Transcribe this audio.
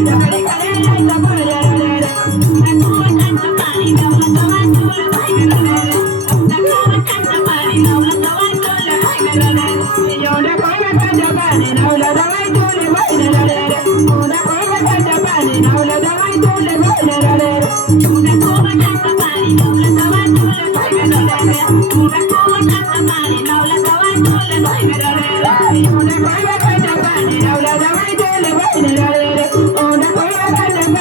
You're the one that's